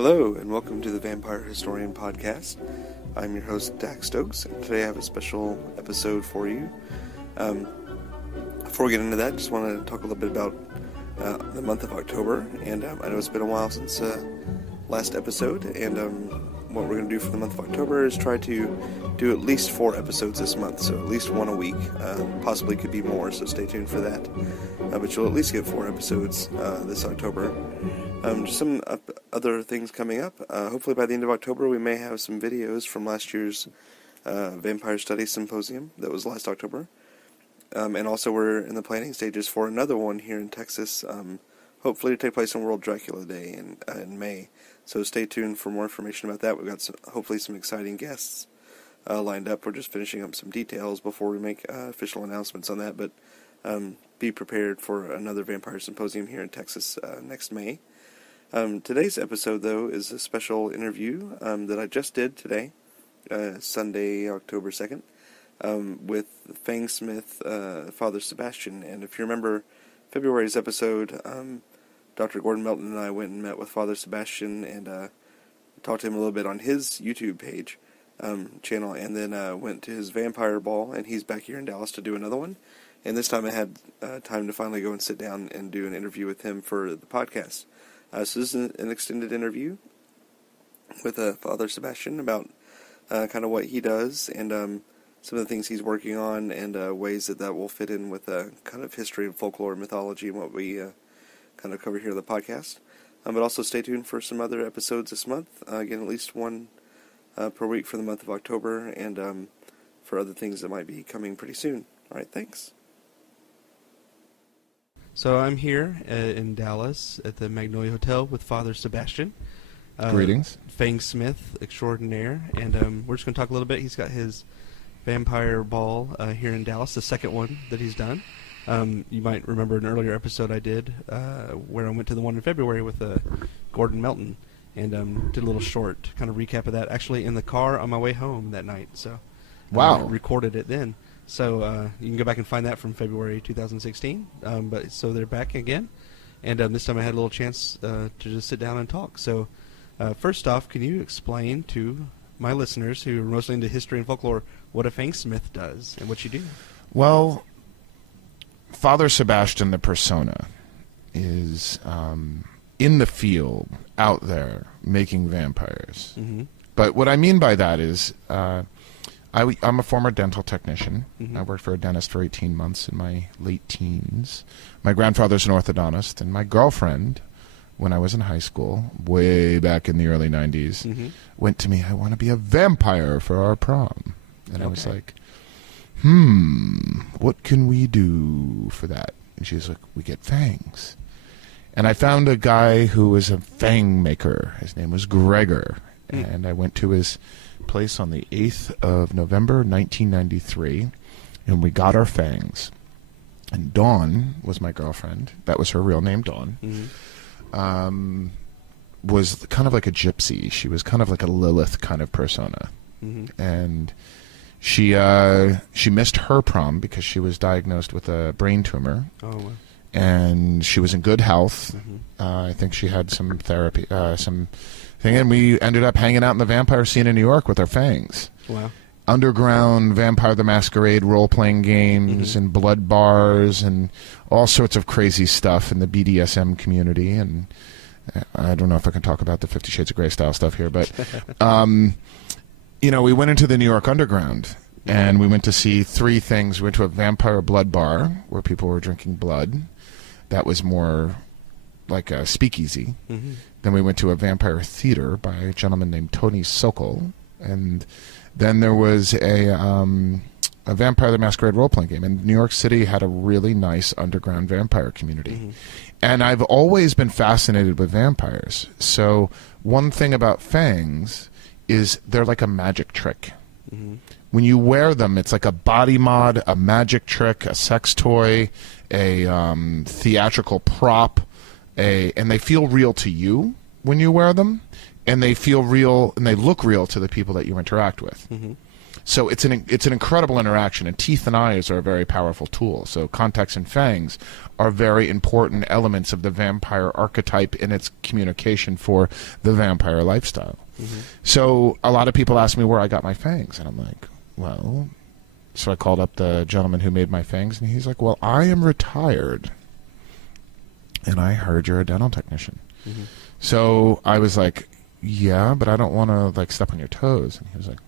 Hello, and welcome to the Vampire Historian Podcast. I'm your host, Dak Stokes, and today I have a special episode for you. Before we get into that, just want to talk a little bit about the month of October, and I know it's been a while since last episode, and what we're going to do for the month of October is try to do at least 4 episodes this month, so at least one a week. Possibly could be more, so stay tuned for that. But you'll at least get 4 episodes this October. Just some other things coming up. Hopefully by the end of October we may have some videos from last year's Vampire Studies Symposium that was last October. And also we're in the planning stages for another one here in Texas, hopefully to take place on World Dracula Day in May. So stay tuned for more information about that. We've got hopefully some exciting guests lined up. We're just finishing up some details before we make official announcements on that, but be prepared for another Vampire Symposium here in Texas next May. Today's episode, though, is a special interview that I just did today, Sunday, October 2nd, with fangsmith Father Sebastiaan. And if you remember February's episode, Dr. Gordon Melton and I went and met with Father Sebastiaan and talked to him a little bit on his YouTube page, channel, and then went to his vampire ball, and he's back here in Dallas to do another one. And this time I had time to finally go and sit down and do an interview with him for the podcast. So this is an extended interview with Father Sebastiaan about kind of what he does and some of the things he's working on and ways that will fit in with kind of history and folklore and mythology and what we kind of cover here on the podcast. But also stay tuned for some other episodes this month. Again, at least one per week for the month of October and for other things that might be coming pretty soon. All right, thanks. So I'm here in Dallas at the Magnolia Hotel with Father Sebastiaan. Greetings. Fangsmith extraordinaire. And we're just going to talk a little bit. He's got his vampire ball here in Dallas, the second one that he's done. You might remember an earlier episode I did where I went to the one in February with Gordon Melton and did a little short kind of recap of that, actually in the car on my way home that night. So wow. I recorded it then. So you can go back and find that from February 2016. But so they're back again, and this time I had a little chance to just sit down and talk. So first off, can you explain to my listeners who are mostly into history and folklore what a fangsmith does and what you do? Well, Father Sebastiaan, the persona, is in the field, out there, making vampires. Mm-hmm. But what I mean by that is I'm a former dental technician. Mm-hmm. I worked for a dentist for 18 months in my late teens. My grandfather's an orthodontist, and my girlfriend, when I was in high school, way back in the early 90s, mm-hmm. went to me, I want to be a vampire for our prom. And okay. I was like, what can we do for that? And she was like, we get fangs. And I found a guy who was a fang maker. His name was Gregor. Mm. And I went to his place on the 8th of November 1993, and we got our fangs. And Dawn was my girlfriend. That was her real name, Dawn. Mm-hmm. Was kind of like a gypsy. She was kind of like a Lilith kind of persona. Mm-hmm. And she missed her prom because she was diagnosed with a brain tumor. Oh, wow. And she was in good health. Mm-hmm. I think she had some therapy, and we ended up hanging out in the vampire scene in New York with our fangs. Wow. Underground Vampire the Masquerade role-playing games mm-hmm. and blood bars and all sorts of crazy stuff in the BDSM community. And I don't know if I can talk about the 50 Shades of Grey style stuff here, but we went into the New York Underground and we went to see 3 things. We went to a vampire blood bar where people were drinking blood. That was more like a speakeasy. Mm-hmm. Then we went to a vampire theater by a gentleman named Tony Sokol, and then there was a Vampire the Masquerade role-playing game. And New York City had a really nice underground vampire community. Mm-hmm. And I've always been fascinated with vampires. So one thing about fangs is they're like a magic trick. Mm-hmm. When you wear them, it's like a body mod, a magic trick, a sex toy, a theatrical prop, and they feel real to you when you wear them, and they feel real and they look real to the people that you interact with. Mm-hmm. So it's an incredible interaction, and teeth and eyes are a very powerful tool. So contacts and fangs are very important elements of the vampire archetype in its communication for the vampire lifestyle. So a lot of people ask me where I got my fangs, and I'm like, well, so I called up the gentleman who made my fangs, and he's like, well, I am retired, and I heard you're a dental technician. So I was like, yeah, but I don't want to like step on your toes. And he was like,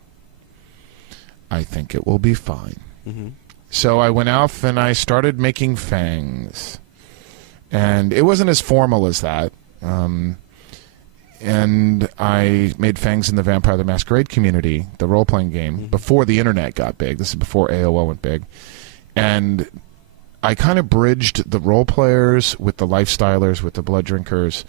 I think it will be fine. So I went off and I started making fangs. And it wasn't as formal as that. And I made fangs in the Vampire the Masquerade community, the role-playing game, before the internet got big. This is before AOL went big. And I kind of bridged the role players with the lifestylers, with the blood drinkers.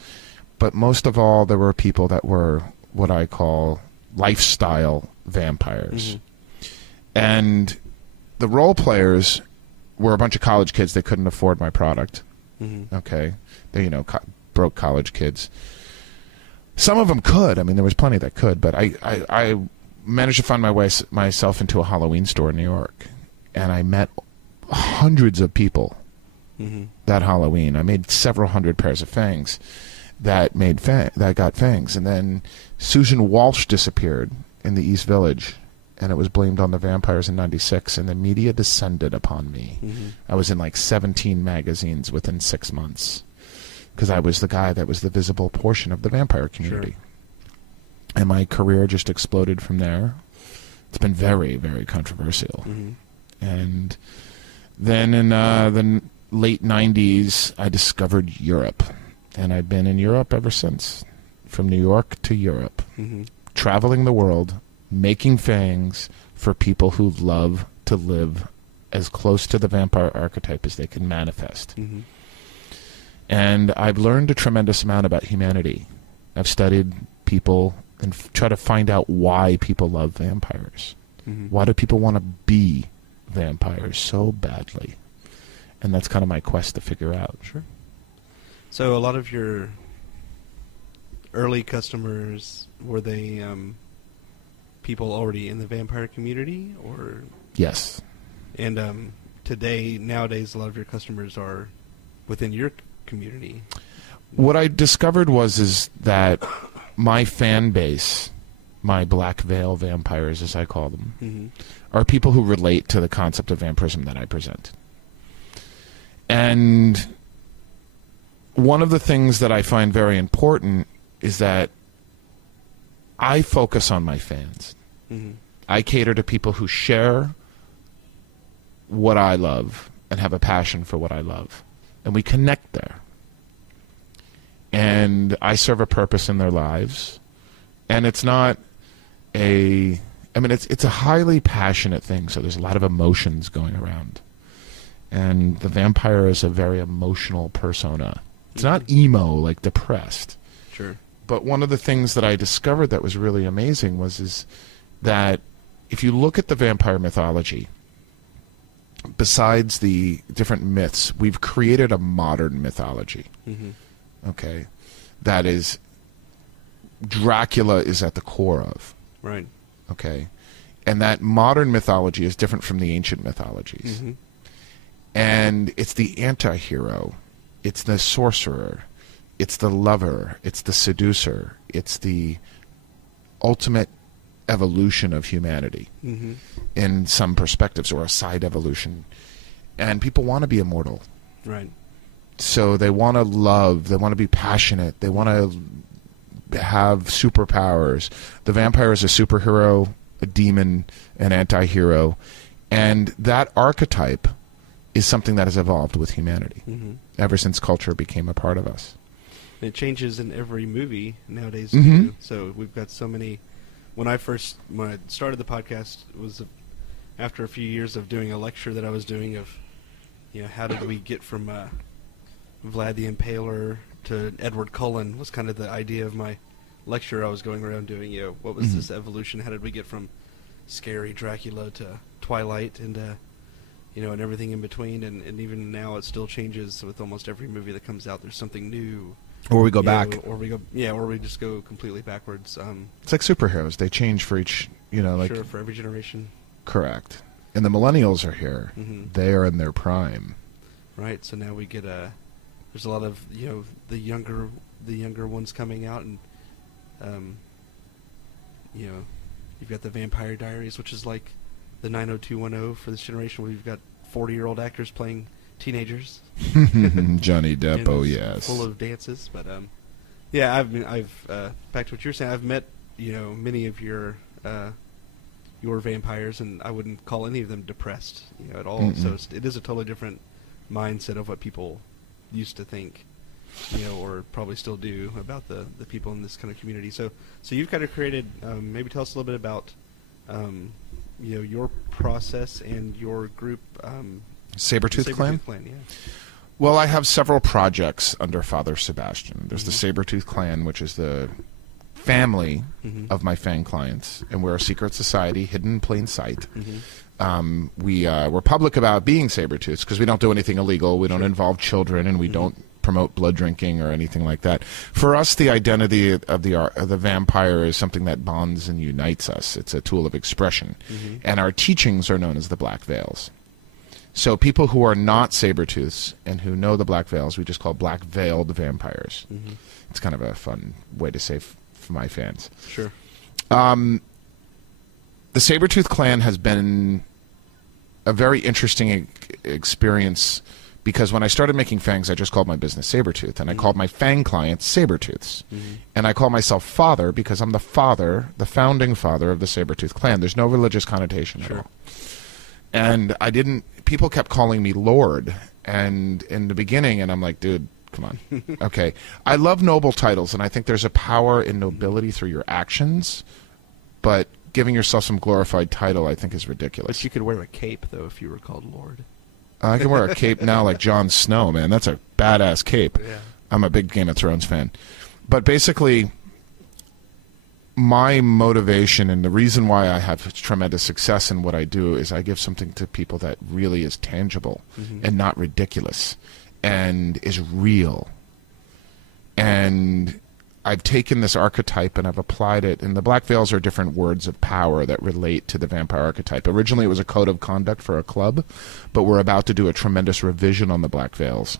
But most of all, there were people that were what I call lifestyle vampires. And the role players were a bunch of college kids that couldn't afford my product. Okay, they broke college kids. Some of them could. I mean, there was plenty that could. But I managed to find myself into a Halloween store in New York, and I met hundreds of people that Halloween. I made several hundred pairs of fangs that got fangs, and then Susan Walsh disappeared in the East Village. And it was blamed on the vampires in '96, and the media descended upon me. I was in like 17 magazines within 6 months because I was the guy that was the visible portion of the vampire community. And my career just exploded from there. It's been very, very controversial. And then in the late '90s, I discovered Europe. And I've been in Europe ever since, from New York to Europe, traveling the world, making fangs for people who love to live as close to the vampire archetype as they can manifest. And I've learned a tremendous amount about humanity. I've studied people and try to find out why people love vampires. Why do people want to be vampires so badly? And that's kind of my quest to figure out. So a lot of your early customers, were they people already in the vampire community, or? Yes. And nowadays, a lot of your customers are within your community. What I discovered is that my fan base, my black veil vampires, as I call them, are people who relate to the concept of vampirism that I present. And one of the things that I find very important is that I focus on my fans. I cater to people who share what I love and have a passion for what I love. And we connect there. And I serve a purpose in their lives. And it's not it's a highly passionate thing, so there's a lot of emotions going around. And the vampire is a very emotional persona. It's not emo, like depressed. But one of the things that I discovered that was really amazing is that if you look at the vampire mythology, besides the different myths, we've created a modern mythology. Okay, that is Dracula is at the core of. Okay, and that modern mythology is different from the ancient mythologies. And it's the anti-hero, it's the sorcerer, it's the lover, it's the seducer, it's the ultimate evolution of humanity in some perspectives, or a side evolution. And people want to be immortal. So they want to love, they want to be passionate, they want to have superpowers. The vampire is a superhero, a demon, an anti-hero. And that archetype is something that has evolved with humanity ever since culture became a part of us. It changes in every movie nowadays, too. So we've got so many. When I started the podcast, it was after a few years of doing a lecture that I was doing of, how did we get from Vlad the Impaler to Edward Cullen, was kind of the idea of my lecture I was going around doing. What was this evolution? How did we get from scary Dracula to Twilight, and and everything in between, and even now it still changes with almost every movie that comes out. There's something new. Or we go back. Or we just go completely backwards. It's like superheroes. They change for each, for every generation. Correct. And the millennials are here. Mm-hmm. They are in their prime. Right. So now we get there's a lot of the younger ones coming out, and you've got the Vampire Diaries, which is like the 90210 for this generation, where you've got 40-year-old actors playing teenagers. Johnny Depp, oh yes. Full of dances, but yeah, I've back to what you're saying. I've met many of your vampires, and I wouldn't call any of them depressed at all. Mm-mm. So it is a totally different mindset of what people used to think, or probably still do about the people in this kind of community. So you've kind of created. Maybe tell us a little bit about your process and your group. Sabertooth Clan? Yeah. Well, I have several projects under Father Sebastiaan. There's the Mm-hmm. Sabertooth Clan, which is the family Mm-hmm. of my fang clients, and we're a secret society hidden in plain sight. Mm-hmm. We're public about being Sabertooths because we don't do anything illegal. We don't involve children, and we don't promote blood drinking or anything like that. For us, the identity of the vampire is something that bonds and unites us. It's a tool of expression, and our teachings are known as the Black Veils. So people who are not Sabertooths and who know the Black Veils, we just call black veiled vampires. Mm-hmm. It's kind of a fun way to say for my fans. Sure. The Sabertooth Clan has been a very interesting experience because when I started making fangs, I just called my business Sabertooth, and I called my fang clients Sabertooths. And I call myself Father because I'm the founding father of the Sabertooth Clan. There's no religious connotation at all. And people kept calling me Lord, and in the beginning, and I'm like, dude, come on. Okay. I love noble titles, and I think there's a power in nobility through your actions, but giving yourself some glorified title, I think, is ridiculous. But you could wear a cape, though, if you were called Lord. I can wear a cape now like Jon Snow, man. That's a badass cape. Yeah. I'm a big Game of Thrones fan. But basically, my motivation and the reason why I have tremendous success in what I do is I give something to people that really is tangible and not ridiculous and is real. And I've taken this archetype and I've applied it, and the Black Veils are different words of power that relate to the vampire archetype. Originally it was a code of conduct for a club, but we're about to do a tremendous revision on the Black Veils.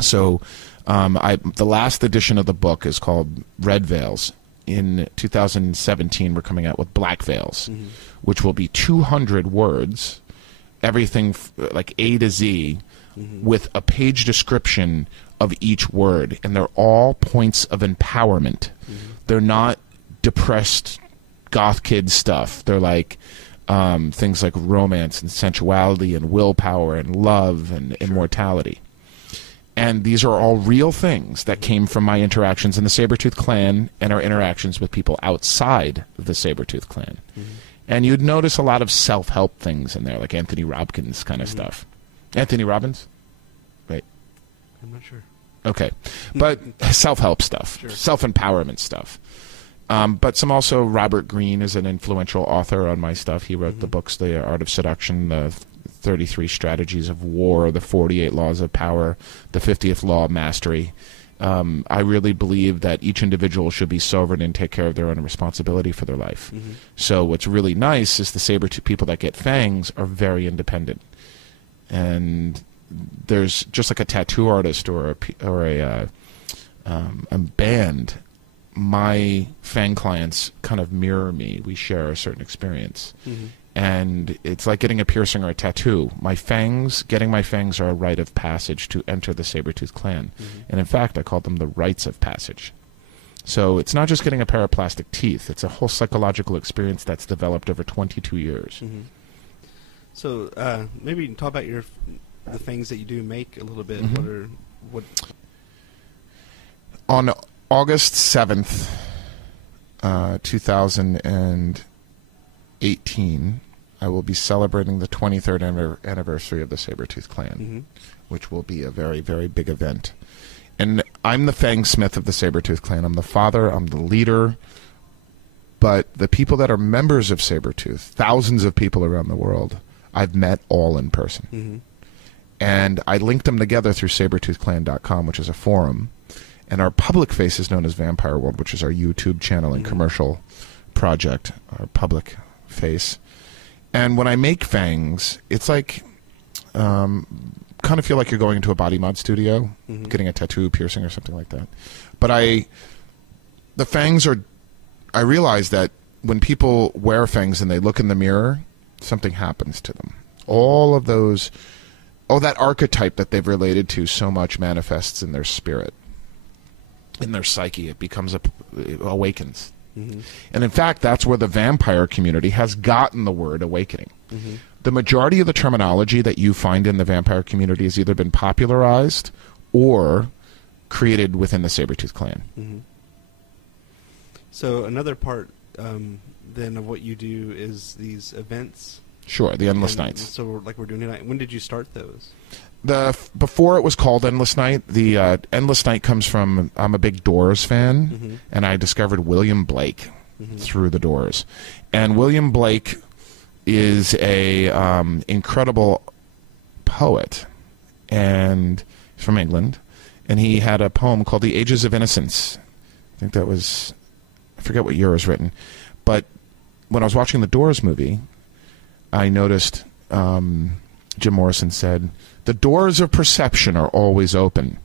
So the last edition of the book is called Red Veils. In 2017, we're coming out with Black Veils, which will be 200 words, everything like A to Z, with a page description of each word. And they're all points of empowerment. They're not depressed goth kid stuff. They're like things like romance and sensuality and willpower and love and immortality. And these are all real things that came from my interactions in the Sabertooth Clan and our interactions with people outside of the Sabertooth Clan. And you'd notice a lot of self-help things in there, like Anthony Robbins kind of stuff. Anthony Robbins? Wait. I'm not sure. Okay. But self-help stuff, self-empowerment stuff. But some also, Robert Greene is an influential author on my stuff. He wrote the books, The Art of Seduction, the 33 Strategies of War, the 48 Laws of Power, the 50th Law of Mastery. I really believe that each individual should be sovereign and take care of their own responsibility for their life. So what's really nice is the Sabertooth people that get fangs are very independent. And there's just like a tattoo artist or a band, my fang clients kind of mirror me. We share a certain experience. And it's like getting a piercing or a tattoo. Getting my fangs are a rite of passage to enter the Sabertooth Clan. And in fact, I call them the rites of passage. So it's not just getting a pair of plastic teeth. It's a whole psychological experience that's developed over 22 years. So maybe you can talk about the things that you do make a little bit. On August 7th, 2018, I will be celebrating the 23rd anniversary of the Sabertooth Clan, which will be a very, very big event. And I'm the fangsmith of the Sabertooth Clan. I'm the father, I'm the leader. But the people that are members of Sabertooth, thousands of people around the world, I've met all in person. And I linked them together through sabertoothclan.com, which is a forum. And our public face is known as Vampire World, which is our YouTube channel and commercial project, our public face. And when I make fangs, it's like, kind of feel like you're going into a body mod studio, getting a tattoo, piercing, or something like that. But the fangs are, I realize that when people wear fangs and they look in the mirror, something happens to them. All of those, that archetype that they've related to so much manifests in their spirit, in their psyche. It becomes, it awakens. And in fact, that's where the vampire community has gotten the word awakening. The majority of the terminology that you find in the vampire community has either been popularized or created within the Sabertooth clan. So another part then of what you do is these events. Sure, the Endless Nights. So like we're doing tonight. When did you start those? Before it was called Endless Night, the Endless Night comes from, I'm a big Doors fan, and I discovered William Blake through the Doors. And William Blake is a incredible poet, and he's from England, and he had a poem called The Ages of Innocence. I think that was, I forget what year it was written, but when I was watching the Doors movie, I noticed Jim Morrison said, "The doors of perception are always open."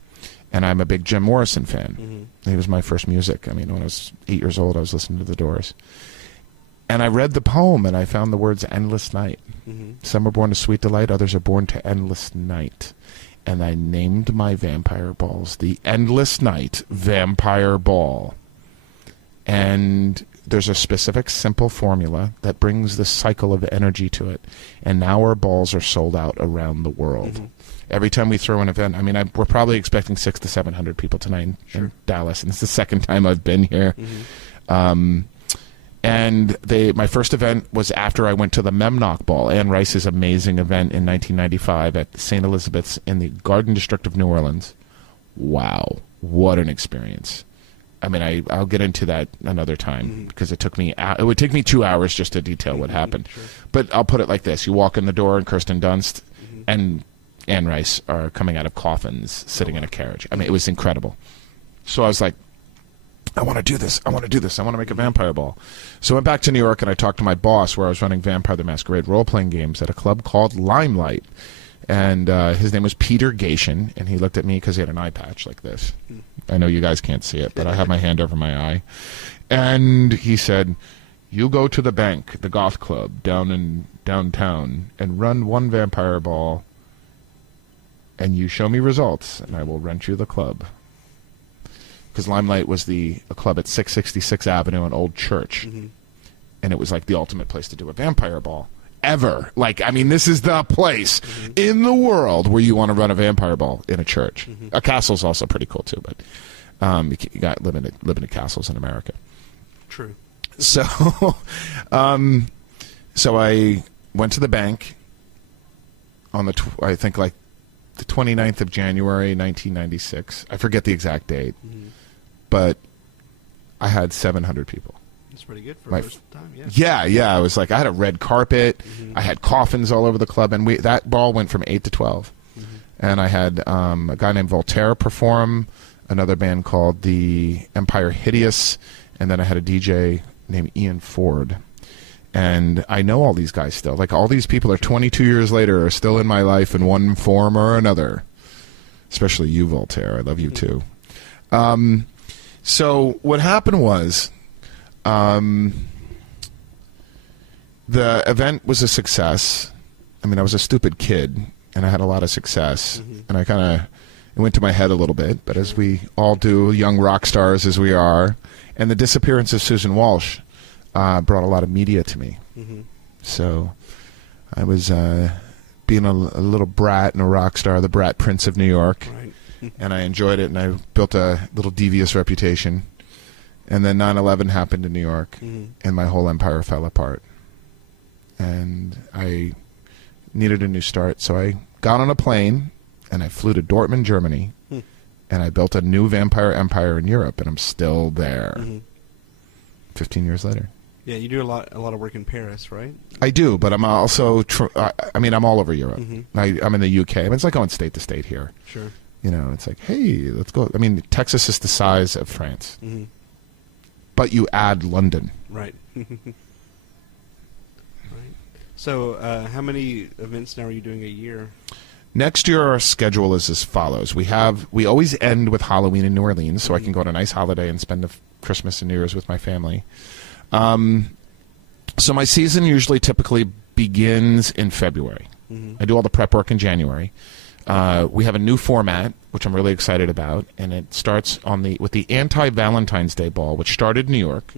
And I'm a big Jim Morrison fan. He was my first music. I mean, when I was 8 years old, I was listening to the Doors. And I read the poem, and I found the words endless night. Some are born to sweet delight, others are born to endless night. And I named my vampire balls the Endless Night Vampire Ball. And there's a specific, simple formula that brings the cycle of energy to it. And now our balls are sold out around the world. Every time we throw an event, I mean, we're probably expecting 600 to 700 people tonight in Dallas, and it's the second time I've been here. And my first event was after I went to the Memnock Ball, Anne Rice's amazing event in 1995 at St. Elizabeth's in the Garden District of New Orleans. Wow, what an experience. I mean, I'll get into that another time because it would take me 2 hours just to detail what happened. But I'll put it like this. You walk in the door and Kirsten Dunst and Anne Rice are coming out of coffins sitting in a carriage. I mean, it was incredible. So I was like, I want to do this. I want to do this. I want to make a vampire ball. So I went back to New York and I talked to my boss where I was running Vampire the Masquerade role-playing games at a club called Limelight. And his name was Peter Gation, and he looked at me because he had an eye patch like this. I know you guys can't see it, but I have my hand over my eye. And he said, "You go to the bank, the goth club, downtown, and run one vampire ball, and you show me results, and I will rent you the club." Because Limelight was a club at 666 Avenue in Old Church. And it was like the ultimate place to do a vampire ball. Ever. Like, I mean, this is the place in the world where you want to run a vampire ball in a church. A castle's also pretty cool, too, but you got limited castles in America. True. So, so I went to the bank on I think like the 29th of January, 1996. I forget the exact date, but I had 700 people. That's pretty good for the first time, yeah. I was like, I had a red carpet. I had coffins all over the club, and that ball went from 8 to 12. And I had a guy named Voltaire perform, another band called the Empire Hideous, and then I had a DJ named Ian Ford. And I know all these guys still. Like, all these people are 22 years later are still in my life in one form or another. Especially you, Voltaire. I love you, too. So what happened was the event was a success. I mean, I was a stupid kid, and I had a lot of success. And I kind of it went to my head a little bit, but as we all do, young rock stars as we are. And the disappearance of Susan Walsh brought a lot of media to me. So I was being a little brat and a rock star, the brat prince of New York. And I enjoyed it, and I built a little devious reputation. And then 9/11 happened in New York, and my whole empire fell apart. And I needed a new start, so I got on a plane, and I flew to Dortmund, Germany, and I built a new vampire empire in Europe, and I'm still there 15 years later. Yeah, you do a lot of work in Paris, right? I do, but I'm also, I'm all over Europe. I'm in the UK. I mean, it's like going state to state here. Sure. You know, it's like, hey, let's go. I mean, Texas is the size of France. But you add London. Right. So, how many events now are you doing a year? Next year, our schedule is as follows. We always end with Halloween in New Orleans, so I can go on a nice holiday and spend Christmas and New Year's with my family. So my season typically begins in February. I do all the prep work in January. We have a new format, which I'm really excited about, and it starts with the anti-Valentine's Day ball, which started in New York,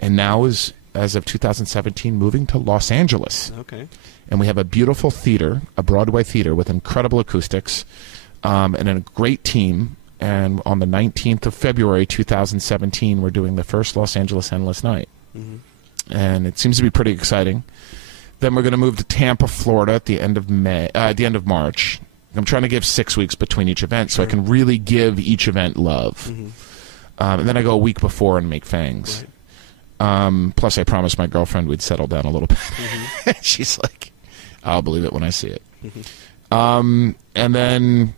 and now is, as of 2017, moving to Los Angeles. Okay. And we have a beautiful theater, a Broadway theater with incredible acoustics, and a great team. And on the 19th of February, 2017, we're doing the first Los Angeles Endless Night. And it seems to be pretty exciting. Then we're going to move to Tampa, Florida at the end of March. I'm trying to give 6 weeks between each event so I can really give each event love. And then I go a week before and make fangs. Right. Plus, I promised my girlfriend we'd settle down a little bit. She's like, I'll believe it when I see it. And then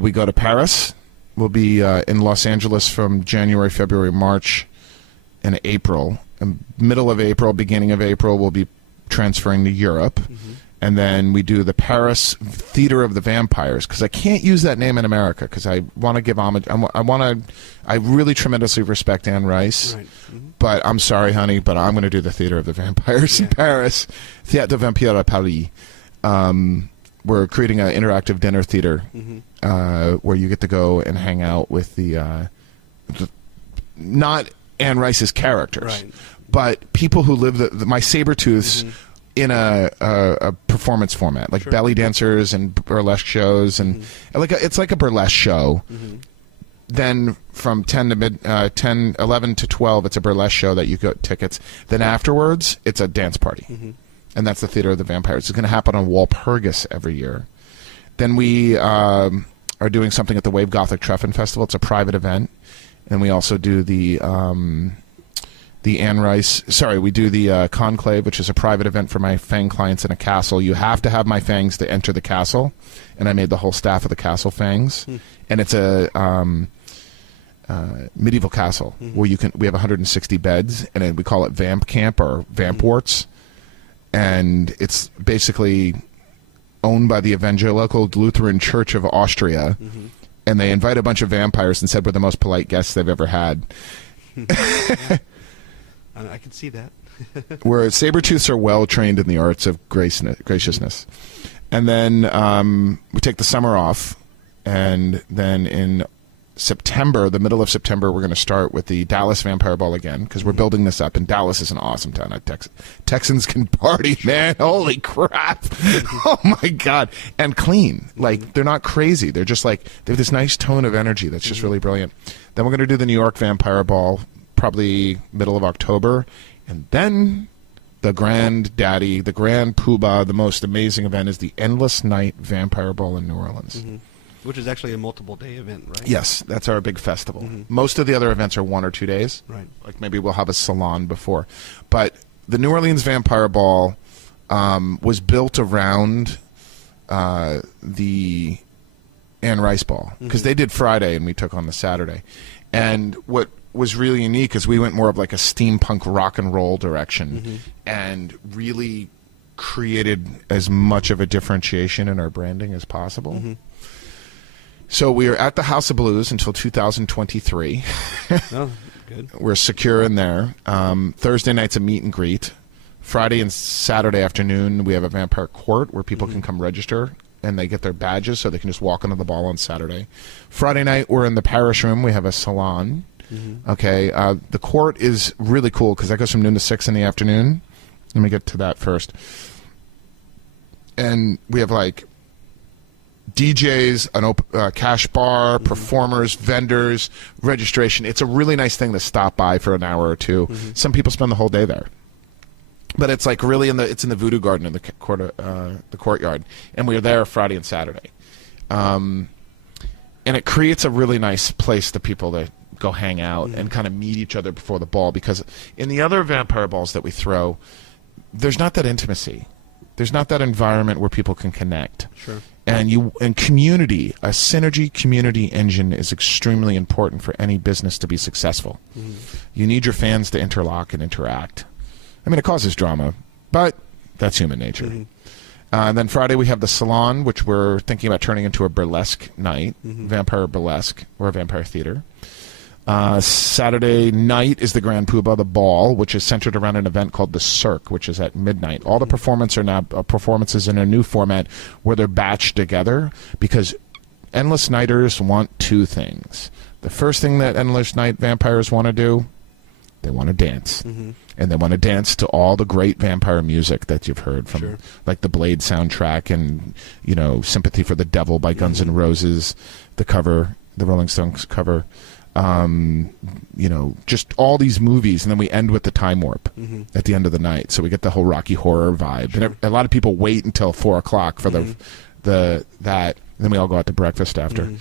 we go to Paris. We'll be in Los Angeles from January, February, March, and April. And middle of April, beginning of April, we'll be transferring to Europe. And then we do the Paris Theater of the Vampires, because I can't use that name in America, because I want to give homage. I really tremendously respect Anne Rice, right. But I'm sorry, honey, but I'm going to do the Theater of the Vampires in Paris, Théâtre de Vampires à Paris. We're creating an interactive dinner theater where you get to go and hang out with the not Anne Rice's characters, right. but people who live my Sabertooths. In a performance format, like belly dancers and burlesque shows, and it's like a burlesque show. Then from 11 to 12, it's a burlesque show that you get tickets. Then afterwards, it's a dance party, and that's the Theater of the Vampires. It's going to happen on Walpurgis every year. Then we are doing something at the Wave Gothic Treffen Festival. It's a private event, and we also do the Anne Rice, we do the Conclave, which is a private event for my fang clients in a castle. You have to have my fangs to enter the castle, and I made the whole staff of the castle fangs. And it's a medieval castle where we have 160 beds, and we call it Vamp Camp or Vamp Warts. And it's basically owned by the Evangelical Lutheran Church of Austria. And they invite a bunch of vampires and said we're the most polite guests they've ever had. I can see that. Where Sabertooths are well trained in the arts of graciousness. And then we take the summer off, and then in September, the middle of September, we're going to start with the Dallas Vampire Ball again, because we're building this up, and Dallas is an awesome town. Texans can party, man. Holy crap. Oh, my God. And clean. Like, they're not crazy. They're just like, they have this nice tone of energy that's just really brilliant. Then we're going to do the New York Vampire Ball, probably middle of October, and then the granddaddy, the grand poobah, the most amazing event is the Endless Night Vampire Ball in New Orleans. Which is actually a multiple-day event, right? Yes, that's our big festival. Most of the other events are 1 or 2 days. Right. Like maybe we'll have a salon before. But the New Orleans Vampire Ball was built around the Anne Rice Ball, because they did Friday and we took on the Saturday. And what was really unique is we went more of like a steampunk rock and roll direction and really created as much of a differentiation in our branding as possible. So we are at the House of Blues until 2023. Oh, good. We're secure in there. Thursday night's a meet and greet. Friday and Saturday afternoon, we have a vampire court where people can come register, and they get their badges so they can just walk into the ball on Saturday. Friday night, we're in the parish room. We have a salon. Okay, the court is really cool because that goes from noon to 6 in the afternoon. Let me get to that first. And we have like DJs, an cash bar, performers, vendors, registration. It's a really nice thing to stop by for an hour or two. Some people spend the whole day there. But it's like really it's in the Voodoo Garden in the courtyard, and we're there Friday and Saturday, and it creates a really nice place to people to go hang out and kind of meet each other before the ball. Because in the other vampire balls that we throw, there's not that intimacy, there's not that environment where people can connect. Sure. And community, a synergy community engine is extremely important for any business to be successful. You need your fans to interlock and interact. I mean, it causes drama, but that's human nature. And then Friday we have the Salon, which we're thinking about turning into a burlesque night, vampire burlesque, or a vampire theater. Saturday night is the Grand Poobah, the ball, which is centered around an event called the Cirque, which is at midnight. All the performances are now performances in a new format where they're batched together, because Endless Nighters want two things. The first thing that Endless Night vampires want to do, they want to dance. And they want to dance to all the great vampire music that you've heard from, like the Blade soundtrack and, you know, Sympathy for the Devil by Guns N' Roses, the cover, the Rolling Stones cover. You know, just all these movies, and then we end with the Time Warp at the end of the night, so we get the whole Rocky Horror vibe. And a lot of people wait until 4 o'clock for that, and then we all go out to breakfast after.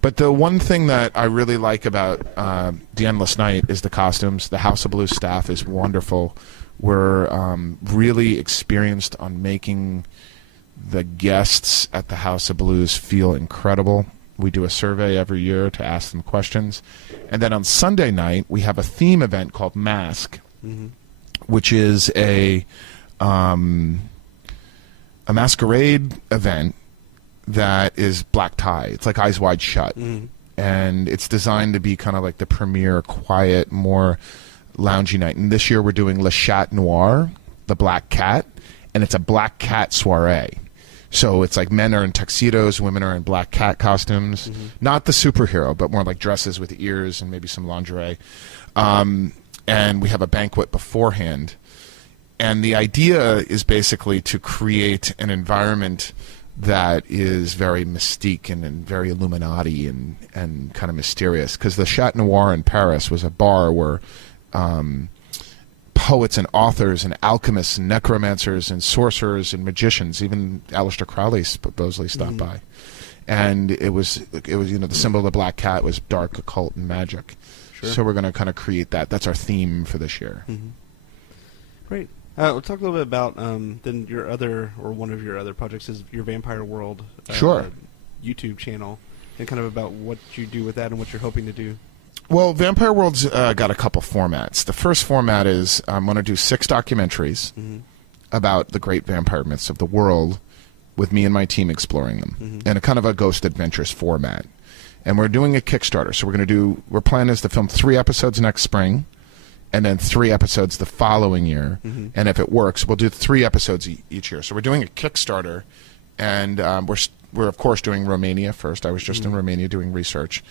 But the one thing that I really like about the Endless Night is the costumes. The House of Blues staff is wonderful. We're really experienced on making the guests at the House of Blues feel incredible. We do a survey every year to ask them questions. And then on Sunday night, we have a theme event called Mask, which is a masquerade event that is black tie. It's like Eyes Wide Shut. And it's designed to be kind of like the premier, quiet, more loungy night. And this year we're doing Le Chat Noir, the Black Cat, and it's a Black Cat soiree. So it's like men are in tuxedos, women are in black cat costumes. Not the superhero, but more like dresses with ears and maybe some lingerie. And we have a banquet beforehand. And the idea is basically to create an environment that is very mystique and very Illuminati and kind of mysterious. Because the Chat Noir in Paris was a bar where poets and authors and alchemists and necromancers and sorcerers and magicians, even Aleister Crowley supposedly stopped by. And it was you know, the symbol of the black cat was dark, occult, and magic. So we're going to kind of create that. That's our theme for this year. Great. We'll talk a little bit about then your other, or one of your other projects is your Vampire World YouTube channel, and kind of about what you do with that and what you're hoping to do. Well, Vampire World's got a couple formats. The first format is I'm going to do 6 documentaries about the great vampire myths of the world, with me and my team exploring them in a kind of a Ghost Adventures format. And we're doing a Kickstarter, so we're plan is to film 3 episodes next spring, and then 3 episodes the following year. And if it works, we'll do 3 episodes each year. So we're doing a Kickstarter, and we're of course doing Romania first. I was just in Romania doing research.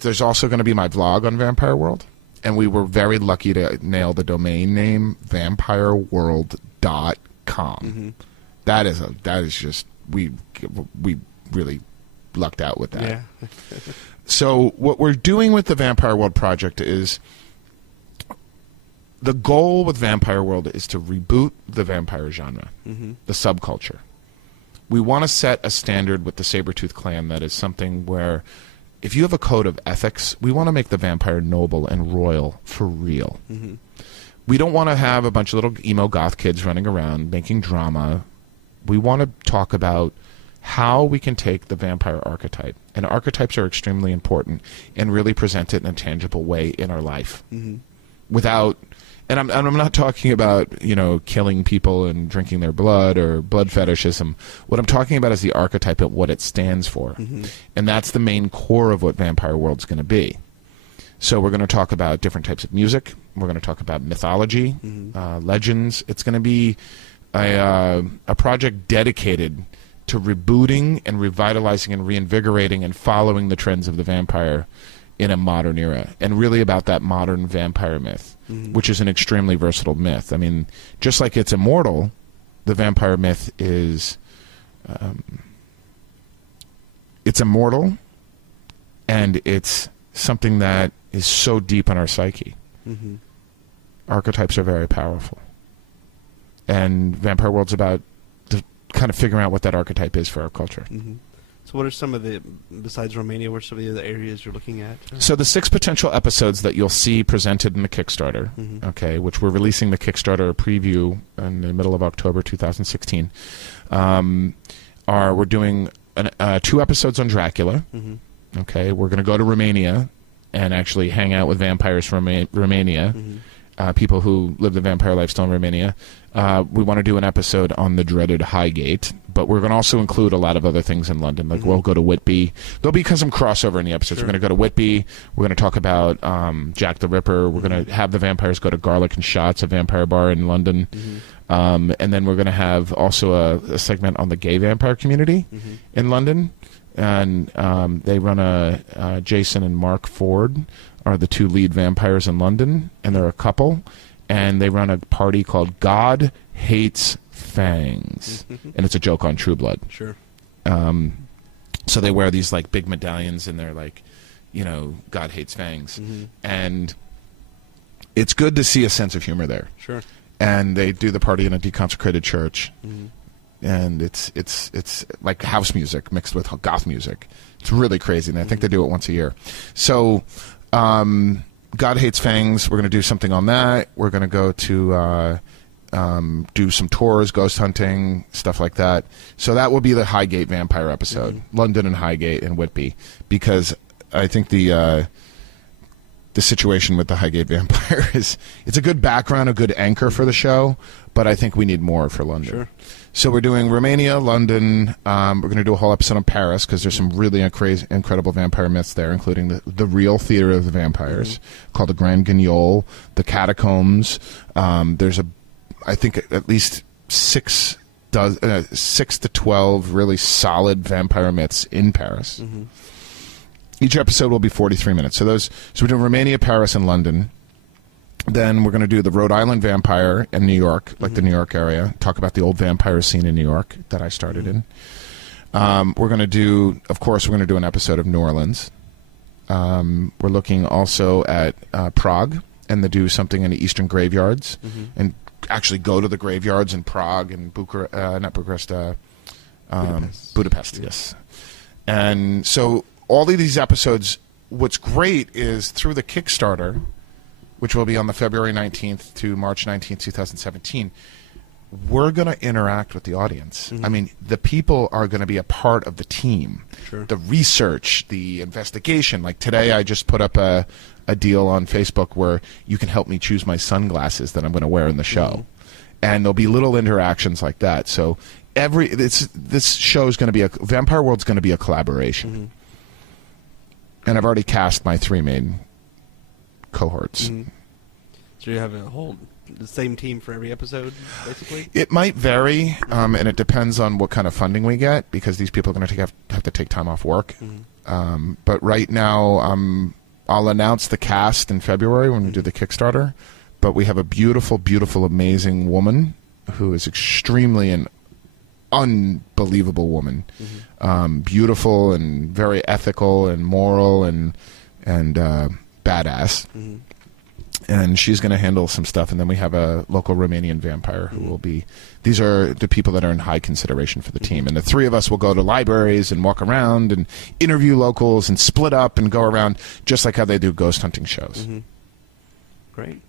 There's also going to be my vlog on Vampire World, and we were very lucky to nail the domain name vampireworld.com. That is just we really lucked out with that. So what we're doing with the Vampire World project is, the goal with Vampire World is to reboot the vampire genre, the subculture. We want to set a standard with the Sabertooth clan that is something where, if you have a code of ethics, we want to make the vampire noble and royal for real. We don't want to have a bunch of little emo goth kids running around making drama. We want to talk about how we can take the vampire archetype, and archetypes are extremely important, and really present it in a tangible way in our life. Without, and I'm not talking about, you know, killing people and drinking their blood or blood fetishism. What I'm talking about is the archetype and what it stands for. And that's the main core of what Vampire World's going to be. So we're going to talk about different types of music. We're going to talk about mythology, legends. It's going to be a project dedicated to rebooting and revitalizing and reinvigorating and following the trends of the vampire in a modern era, and really about that modern vampire myth, which is an extremely versatile myth. I mean, just like it's immortal, the vampire myth is it's immortal, and it's something that is so deep in our psyche. Archetypes are very powerful, and Vampire World's about kind of figuring out what that archetype is for our culture. So what are some of the, besides Romania, what are some of the other areas you're looking at? So the 6 potential episodes that you'll see presented in the Kickstarter, okay, which we're releasing the Kickstarter preview in the middle of October 2016, we're doing 2 episodes on Dracula. Okay, we're going to go to Romania and actually hang out with vampires from Romania. people who live the vampire lifestyle in Romania. We want to do an episode on the dreaded Highgate, but we're going to also include a lot of other things in London. Like we'll go to Whitby. There'll be some crossover in the episodes. Sure. We're going to go to Whitby. We're going to talk about Jack the Ripper. We're going to have the vampires go to Garlic and Shots, a vampire bar in London. And then we're going to have also a segment on the gay vampire community in London. And they run Jason and Mark Ford are the two lead vampires in London, and they're a couple, and they run a party called God Hates Fangs, and it's a joke on True Blood. Sure. So they wear these like big medallions, and they're like, God hates fangs, and it's good to see a sense of humor there. Sure. And they do the party in a deconsecrated church, and it's like house music mixed with goth music. It's really crazy, and I think they do it once a year. So. God Hates Fangs, we're going to do something on that. We're going to go to do some tours, ghost hunting, stuff like that. So that will be the Highgate vampire episode, London and Highgate and Whitby, because I think the situation with the Highgate vampire is it's a good background, a good anchor for the show, but I think we need more for London. Sure. So we're doing Romania, London. We're going to do a whole episode on Paris because there's some really incredible vampire myths there, including the real theater of the vampires called the Grand Guignol, the Catacombs. There's I think at least 6 to 12 really solid vampire myths in Paris. Each episode will be 43 minutes. So we're doing Romania, Paris, and London. Then we're going to do the Rhode Island vampire in New York, like the New York area. Talk about the old vampire scene in New York that I started in. We're going to do, of course, we're going to do an episode of New Orleans. We're looking also at Prague, and to do something in the Eastern graveyards, and actually go to the graveyards in Prague and Budapest, yes. And so all of these episodes, what's great is through the Kickstarter, which will be on the February 19th to March 19th, 2017, we're going to interact with the audience. I mean, the people are going to be a part of the team. Sure. The research, the investigation. Like today I just put up a deal on Facebook where you can help me choose my sunglasses that I'm going to wear in the show. And there'll be little interactions like that. So this show is going to be Vampire World's going to be a collaboration. And I've already cast my 3 main cohorts. So you have the same team for every episode, basically? It might vary, and it depends on what kind of funding we get, because these people are going to have to take time off work. But right now, I'll announce the cast in February when we do the Kickstarter. But we have a beautiful, beautiful, amazing woman who is extremely an unbelievable woman. Beautiful and very ethical and moral and badass. And she's going to handle some stuff. And then we have a local Romanian vampire who will be... These are the people that are in high consideration for the team. And the 3 of us will go to libraries and walk around and interview locals and split up and go around just like how they do ghost hunting shows. Great.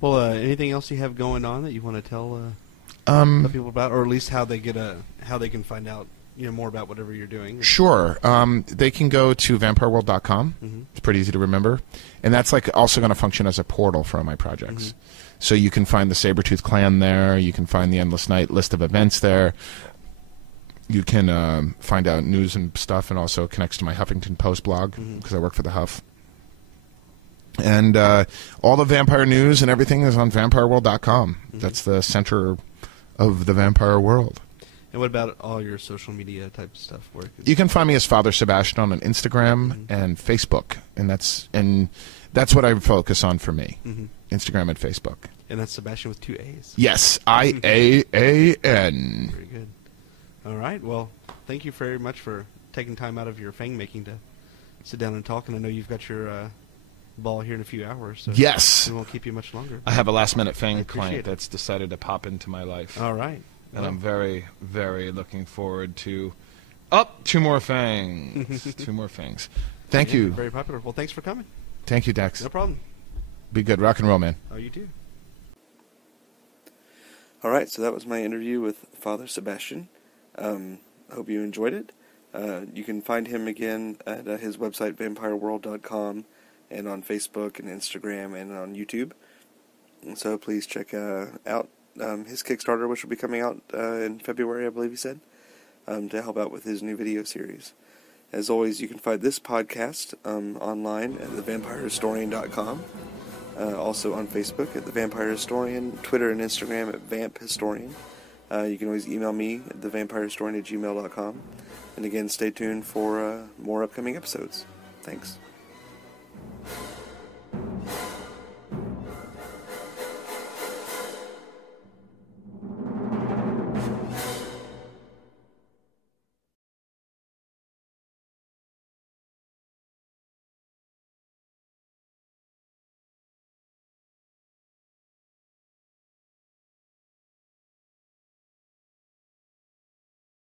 Well, anything else you have going on that you want to tell people about? Or at least how they can find out more about whatever you're doing? Sure. They can go to vampireworld.com. It's pretty easy to remember. And that's like also going to function as a portal for all my projects. So you can find the Sabertooth clan there. You can find the Endless Night list of events there. You can find out news and stuff, and also connects to my Huffington Post blog because I work for the Huff. And all the vampire news and everything is on vampireworld.com. That's the center of the vampire world. And what about all your social media type stuff? You can find me as Father Sebastiaan on Instagram and Facebook, and that's what I focus on for me. Instagram and Facebook. And that's Sebastian with 2 A's. Yes, IAAN. Very good. All right. Well, thank you very much for taking time out of your fang making to sit down and talk. And I know you've got your ball here in a few hours. So yes. We won't keep you much longer. I have a last-minute fang client that's decided to pop into my life. All right. And I'm very, very looking forward to 2 more fangs. 2 more fangs. Thank you. Very popular. Well, thanks for coming. Thank you, Dex. No problem. Be good. Rock and roll, man. Oh, you too. All right, so that was my interview with Father Sebastiaan. I hope you enjoyed it. You can find him again at his website, vampireworld.com, and on Facebook and Instagram and on YouTube. So please check out his Kickstarter, which will be coming out in February, I believe he said, to help out with his new video series. As always, you can find this podcast online at thevampirehistorian.com. Also on Facebook at The Vampire Historian, Twitter and Instagram at Vamp Historian. You can always email me at thevampirehistorian@gmail.com. And again, stay tuned for more upcoming episodes. Thanks.